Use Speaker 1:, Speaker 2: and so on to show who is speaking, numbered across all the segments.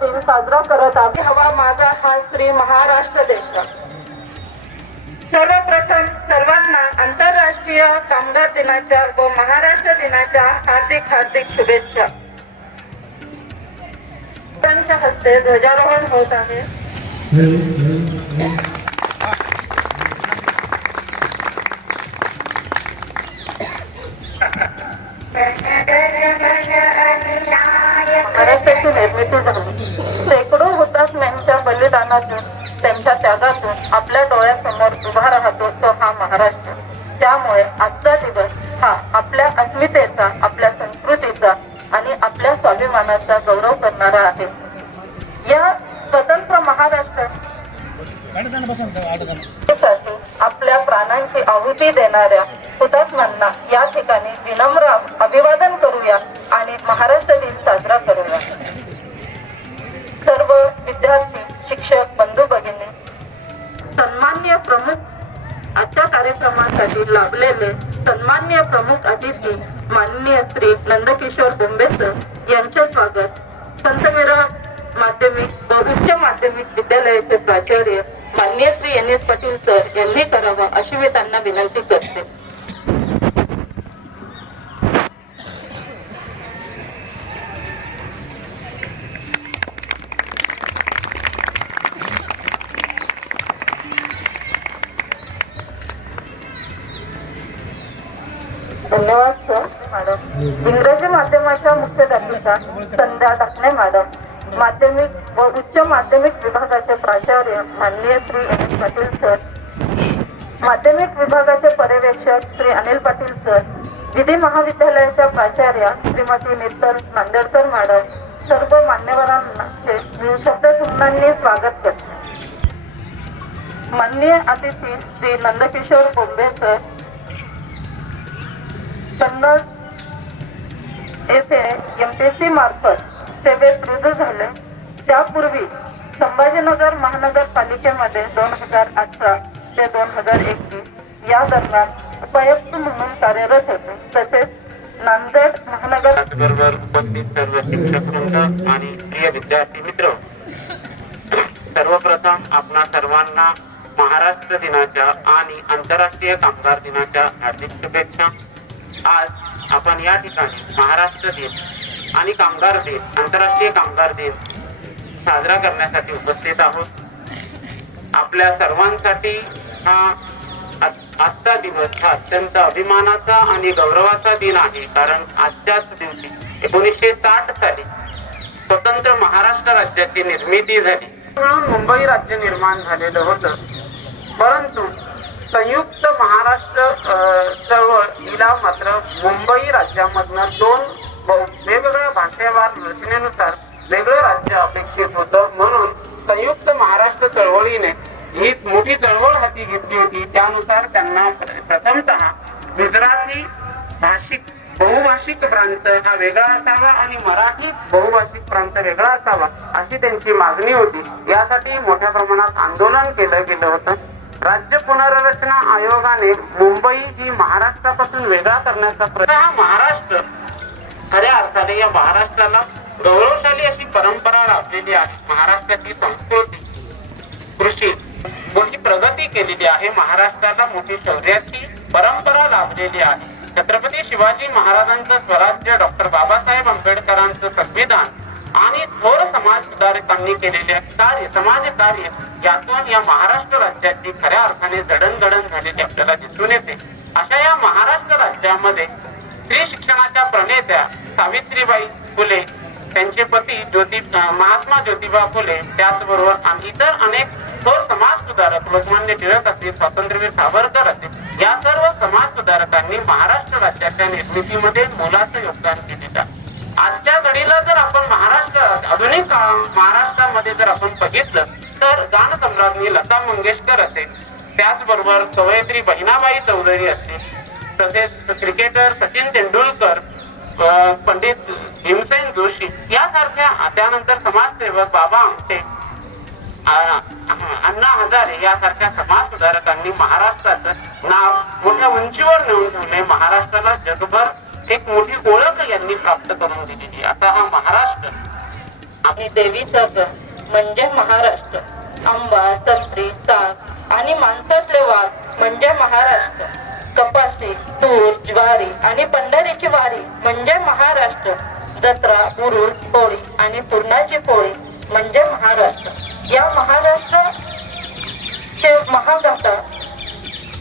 Speaker 1: दिन साजरा करत आहे हवा माझा हा श्री महाराष्ट्र देश. सर्वप्रथम सर्वांना आंतरराष्ट्रीय कामगार दिनाच्या व महाराष्ट्र दिनाच्या हार्दिक हार्दिक शुभेच्छा. हस्ते ध्वजारोहण होत आहे. बलिदानातून त्यांच्या त्यागातून आपल्या डोळ्यासमोर उभा राहतो तो हा महाराष्ट्र. त्यामुळे आजचा दिवस हा आपल्या अस्मितेचा आपल्या संस्कृतीचा आणि आपल्या स्वाभिमानाचा गौरव करणारा आहे. या स्वतंत्र महाराष्ट्र आपल्या प्राणांची आहुती देणाऱ्या हुतात्म्यांना या ठिकाणी कार्यक्रमासाठी लाभलेले सन्मान्य प्रमुख अतिथी माननीय श्री नंदकिशोर बोंबेसर यांचे स्वागत. संतमेरा माध्यमिक व उच्च माध्यमिक विद्यालयाचे प्राचार्य माननीय Shri N S Patil sir यांनी करावं अशी मी त्यांना विनंती करते. इंग्रजी माध्यमाच्या मुख्याध्यापिका संध्या टाकणे मॅडम. माध्यमिक व उच्च माध्यमिक विभागाचे प्राचार्य माननीय श्री अनिल पाटील सर. माध्यमिक विभागाचे पर्यवेक्षक श्री अनिल पाटील सर. विधी महाविद्यालयाच्या प्राचार्या श्रीमती नेतर नांदेडकर मॅडम. सर्व मान्यवरांचे मी शब्दसुमनांनी स्वागत करते. माननीय अतिथी श्री नंदकिशोर बोंबे सर. कन्नड येथे एमपीएससी मार्फत सेवेत रुजू झाले. त्यापूर्वी संभाजीनगर महानगरपालिकेमध्ये दोन हजार अठरा ते दोन हजार एकवीस या दरम्यान उपायुक्त म्हणून कार्यरत होते. तसेच नांदेड महानगर
Speaker 2: त्याचबरोबर उपस्थित सर्व शिक्षक वृंद आणि प्रिय विद्यार्थी मित्र सर्वप्रथम आपणा सर्वांना महाराष्ट्र दिनाच्या आणि आंतरराष्ट्रीय कामगार दिनाच्या हार्दिक शुभेच्छा. आज आपण या ठिकाणी महाराष्ट्र दिन आणि कामगार दिन आंतरराष्ट्रीय कामगार दिन साजरा करण्यासाठी उपस्थित आहोत. आपल्या सर्वांसाठी हा आजचा दिवस हा अत्यंत अभिमानाचा आणि गौरवाचा दिन आहे. कारण आजच्याच दिवशी एकोणीसशे साठ साली स्वतंत्र महाराष्ट्र राज्याची निर्मिती झाली. म्हणून मुंबई राज्य निर्माण झालेलं होतं. परंतु संयुक्त महाराष्ट्र चळवळ हिला मात्र मुंबई राज्यामधनं दोन बहु- वेगवेगळ्या भाषेवार रचनेनुसार वेगळं राज्य अपेक्षित होतं. म्हणून संयुक्त महाराष्ट्र चळवळीने ही मोठी चळवळ हाती घेतली होती. त्यानुसार त्यांना प्रथमतः गुजराती भाषिक बहुभाषिक प्रांत हा वेगळा असावा आणि मराठी बहुभाषिक प्रांत वेगळा असावा अशी त्यांची मागणी होती. यासाठी मोठ्या प्रमाणात आंदोलन केलं गेलं होतं. राज्य पुनर्रचना आयोगाने मुंबई ही महाराष्ट्रापासून वेगळा करण्याचा प्रयत्न हा महाराष्ट्र. खऱ्या अर्थाने या महाराष्ट्राला गौरवशाली अशी परंपरा लाभलेली आहे. महाराष्ट्राची संस्कृती कृषी मोठी प्रगती केलेली आहे. महाराष्ट्राला मोठी शौर्याची परंपरा लाभलेली आहे. छत्रपती शिवाजी महाराजांचं स्वराज्य डॉक्टर बाबासाहेब आंबेडकरांचं संविधान आणि थोर समाज सुधारकांनी केलेले कार्य समाज कार्य यातून या महाराष्ट्र राज्याची खऱ्या अर्थाने जडणघडण झालेली आपल्याला दिसून येते अशा या महाराष्ट्र राज्यामध्ये स्त्री शिक्षणाच्या प्रणेत्या सावित्रीबाई फुले त्यांचे पती ज्योती महात्मा ज्योतिबा फुले त्याचबरोबर आणि इतर अनेक थोर समाज सुधारक लोकमान्य टिळक असतील स्वातंत्र्यवीर सावरकर असतील या सर्व समाज सुधारकांनी महाराष्ट्र राज्याच्या निर्मितीमध्ये मोलाचं योगदान केलेलं आहे. आजच्या घडीला जर आपण महाराष्ट्रात आधुनिक काळ- महाराष्ट्रामध्ये जर आपण बघितलं तर गानसम्राज्ञी लता मंगेशकर असेल त्याचबरोबर कवयित्री बहिणाबाई चौधरी असतील तसेच क्रिकेटर सचिन तेंडुलकर पंडित भीमसेन जोशी यासारख्या त्यानंतर समाजसेवक बाबा आमटे अण्णा हजारे यासारख्या समाज सुधारकांनी महाराष्ट्राचं नाव मोठ्या उंचीवर नेऊन ठेवले. महाराष्ट्राला जगभर एक मोठी ओळख यांनी प्राप्त करून दिलेली. आता हा महाराष्ट्र.
Speaker 1: आणि देवीचा गण म्हणजे महाराष्ट्र. आंबा संत्री ताक आणि माणसातले वाघ म्हणजे महाराष्ट्र. कपाशी तूर ज्वारी आणि पंढरीची वारी म्हणजे महाराष्ट्र. जत्रा उरुळ पोळी आणि पूर्णाची पोळी म्हणजे महाराष्ट्र. या महाराष्ट्र चे महागाथा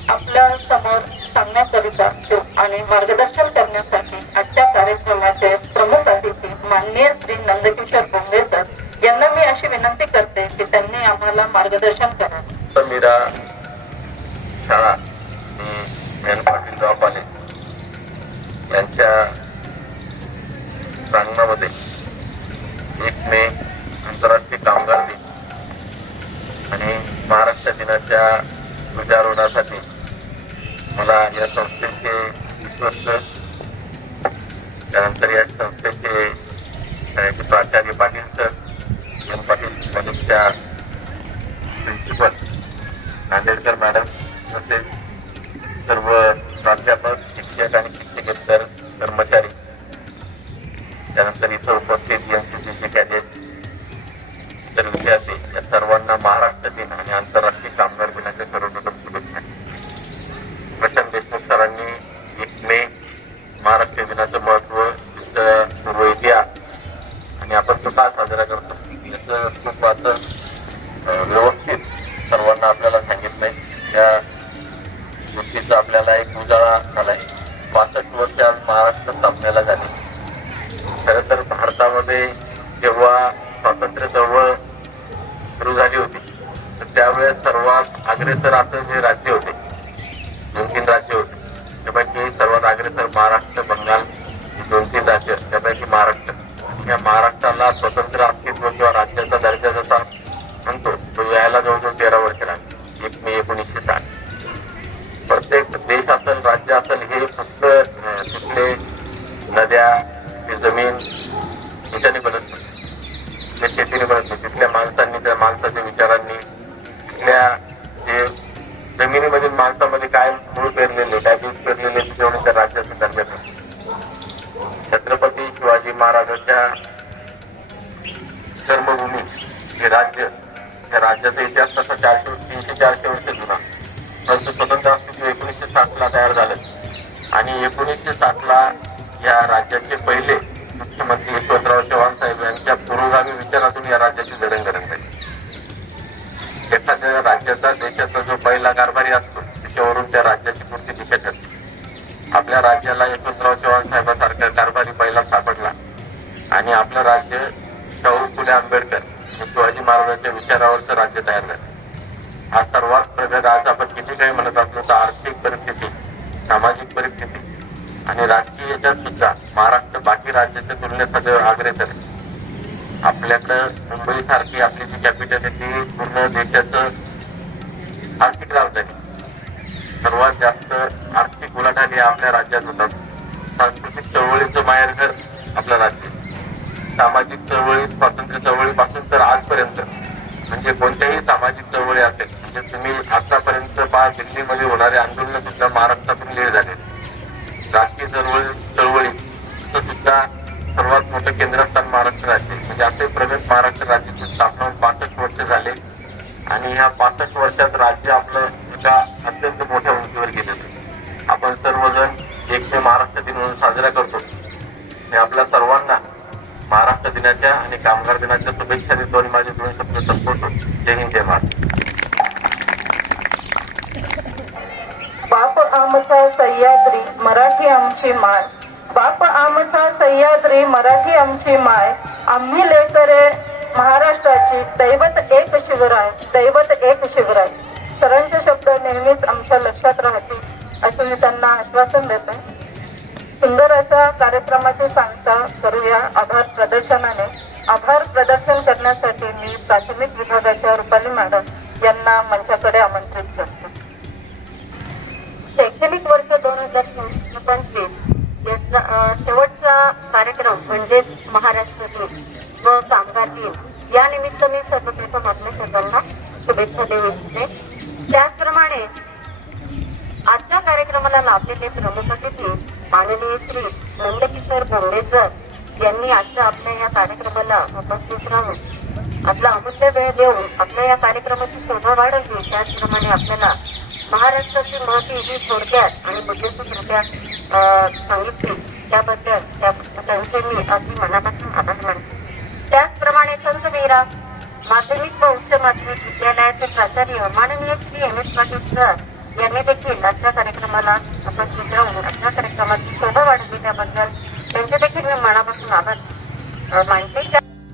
Speaker 1: आपल्यासमोर सांगण्याकरिता आणि मार्गदर्शन करण्यासाठी आजच्या कार्यक्रमाचे प्रमुख अतिथी माननीय श्री नंदकिशोर बोंगेकर यांना मी अशी विनंती करते की त्यांनी आम्हाला मार्गदर्शन करावे
Speaker 3: मीरा शाळा पाटील यांच्या प्रांगणामध्ये एक मे आंतरराष्ट्रीय कामगार दिन आणि महाराष्ट्र दिनाच्या ध्वजारोहणासाठी मला या संस्थेचे विश्वस्त त्यानंतर या संस्थेचे शाळेचे प्राचार्य पाटील सर एम पाटील कॉलेजच्या प्रिन्सिपल नांदेडकर मॅडम तसेच सर्व प्राध्यापक शिक्षक आणि शिक्षकेतर कर्मचारी त्यानंतर इथं उपस्थित एम सी सीचे कॅडेट इतर विद्यार्थी या सर्वांना महाराष्ट्र दिन आणि आंतरराष्ट्रीय कामगार दिनाच्या सर्वप्रथम शुभेच्छा प्रशांत देशमुख सरांनी एक मे महाराष्ट्र दिनाचं महत्त्व त्याचा पूर्व इतिहास आणि आपण तो का साजरा करतो याचं खूप असं अं, व्यवस्थित सर्वांना आपल्याला सांगितलंय या गोष्टीचा आपल्याला एक उजाळा झालाय पासष्ट वर्ष आज महाराष्ट्र स्थापनेला झाली खर तर भारतामध्ये जेव्हा स्वातंत्र्य चळवळ सुरू झाली होती तर सर्वात अग्रेसर असं जे राज्य होते दोन तीन राज्य होते त्यापैकी सर्वात अग्रेसर महाराष्ट्र बंगाल ही दोन तीन राज्य त्यापैकी महाराष्ट्र. या महाराष्ट्राला स्वतंत्र अस्तित्व किंवा राज्याचा दर्जा जसा म्हणतो तो यायला जवळजवळ तेरा वर्ष लागली एक मे एकोणीसशे साठ. प्रत्येक देश असेल राज्य असेल हे फक्त तिथले नद्या जमीन महाराजांच्या कर्मभूमी हे राज्य या राज्याचा इतिहास तसा चारशे तीनशे चारशे वर्ष जुना. परंतु स्वतंत्र अस्तित्व एकोणीसशे सातला तयार झालं. आणि एकोणीसशे साठ ला या राज्याचे पहिले मुख्यमंत्री यशवंतराव चव्हाण साहेब यांच्या पुरोगामी विचारातून या राज्याची जडणघडण झाली. एखाद्या राज्याचा देशाचा जो पहिला कारभारी असतो त्याच्यावरून त्या राज्याची पूर्ती दिशा ठरते. आपल्या राज्याला यशवंतराव चव्हाण साहेबांसारखा कारभारी पहिला सापडला. आणि आपलं राज्य शाहू फुले आंबेडकर शिवाजी महाराजांच्या विचारावरचं राज्य तयार झालं. हा सर्वात प्रगत आज आपण किती काही म्हणत असलो तर आर्थिक परिस्थिती सामाजिक परिस्थिती आणि राजकीय याच्यात सुद्धा महाराष्ट्र बाकी राज्याच्या तुलनेत सगळं अग्रेसर आहे. आपल्याकडं मुंबई सारखी आपली जी कॅपिटल आहे ती पूर्ण देशाचं आर्थिक राजधानी. सर्वात जास्त आर्थिक उलाढाली आपल्या राज्यात होतात सांस्कृतिक चळवळीचं माहेरघर आपलं राज्य सामाजिक चळवळी स्वातंत्र्य चळवळीपासून तर आजपर्यंत. म्हणजे कोणत्याही सामाजिक चळवळी असेल म्हणजे तुम्ही आतापर्यंत पहा दिल्लीमध्ये होणारे आंदोलन सुद्धा महाराष्ट्रातून लीड झाले. राजकीय चळवळी चळवळी सुद्धा सर्वात मोठं केंद्रस्थान महाराष्ट्र राज्य म्हणजे असे प्रगत महाराष्ट्र राज्याची स्थापना पासष्ट वर्ष झाले. आणि ह्या पासष्ट वर्षात राज्य आपलं एका अत्यंत मोठ्या उंचीवर गेलेलं आपण सर्वजण एक महाराष्ट्र दिन म्हणून साजरा करतो. आणि आपल्या सर्वांना महाराष्ट्र दिनाच्या आणि कामगार दिनाच्या शुभेच्छा देतो आणि माझे दोन शब्द संपवतो. जय हिंद जय महाराष्ट्र
Speaker 1: बाप आमचा सह्याद्री मराठी आमची माय. बाप आमचा सह्याद्री मराठी आमची माय. आम्ही लेकरे महाराष्ट्राची दैवत एक शिवराय दैवत एक शिवराय. सरांचे शब्द नेहमीच आमच्या लक्षात राहतील असं मी त्यांना आश्वासन देते. सुंदर अशा कार्यक्रमाची सांगता करूया आभार प्रदर्शनाने. आभार प्रदर्शन करण्यासाठी मी प्राथमिक विभागाच्या रुपाली मॅडम यांना मंचाकडे आमंत्रित करते.
Speaker 4: शैक्षणिक वर्ष दोन हजार चोवीस पंचवीस याचा शेवटचा कार्यक्रम म्हणजेच महाराष्ट्र दिन व कामगार दिन या निमित्त मी सर्वप्रथम आपल्या सर्वांना शुभेच्छा देऊ इच्छिते. आजच्या कार्यक्रमाला लाभलेले प्रमुख अतिथी माननीय श्री नंदकिशोर बोंडे यांनी आजच्या आपल्या या कार्यक्रमाला उपस्थित राहून आपला अमूल्य वेळ देऊन आपल्या या कार्यक्रमाची शोभा वाढवली त्याचप्रमाणे आपल्याला महाराष्ट्राची महती ही थोडक्यात आणि बुद्धेची अं, सांगितली. त्याबद्दल त्या- त्यांचे मी अगदी मनापासून आभार मानते. त्याचप्रमाणे संत मीरा माध्यमिक व उच्च माध्यमिक विद्यालयाचे प्राचार्य माननीय Shri M S Patil sir यांनी देखील आजच्या कार्यक्रमाला उपस्थित राहून आजच्या कार्यक्रमाची शोभा वाढवली त्याबद्दल त्यांचे देखील मी मनापासून आभार. मानते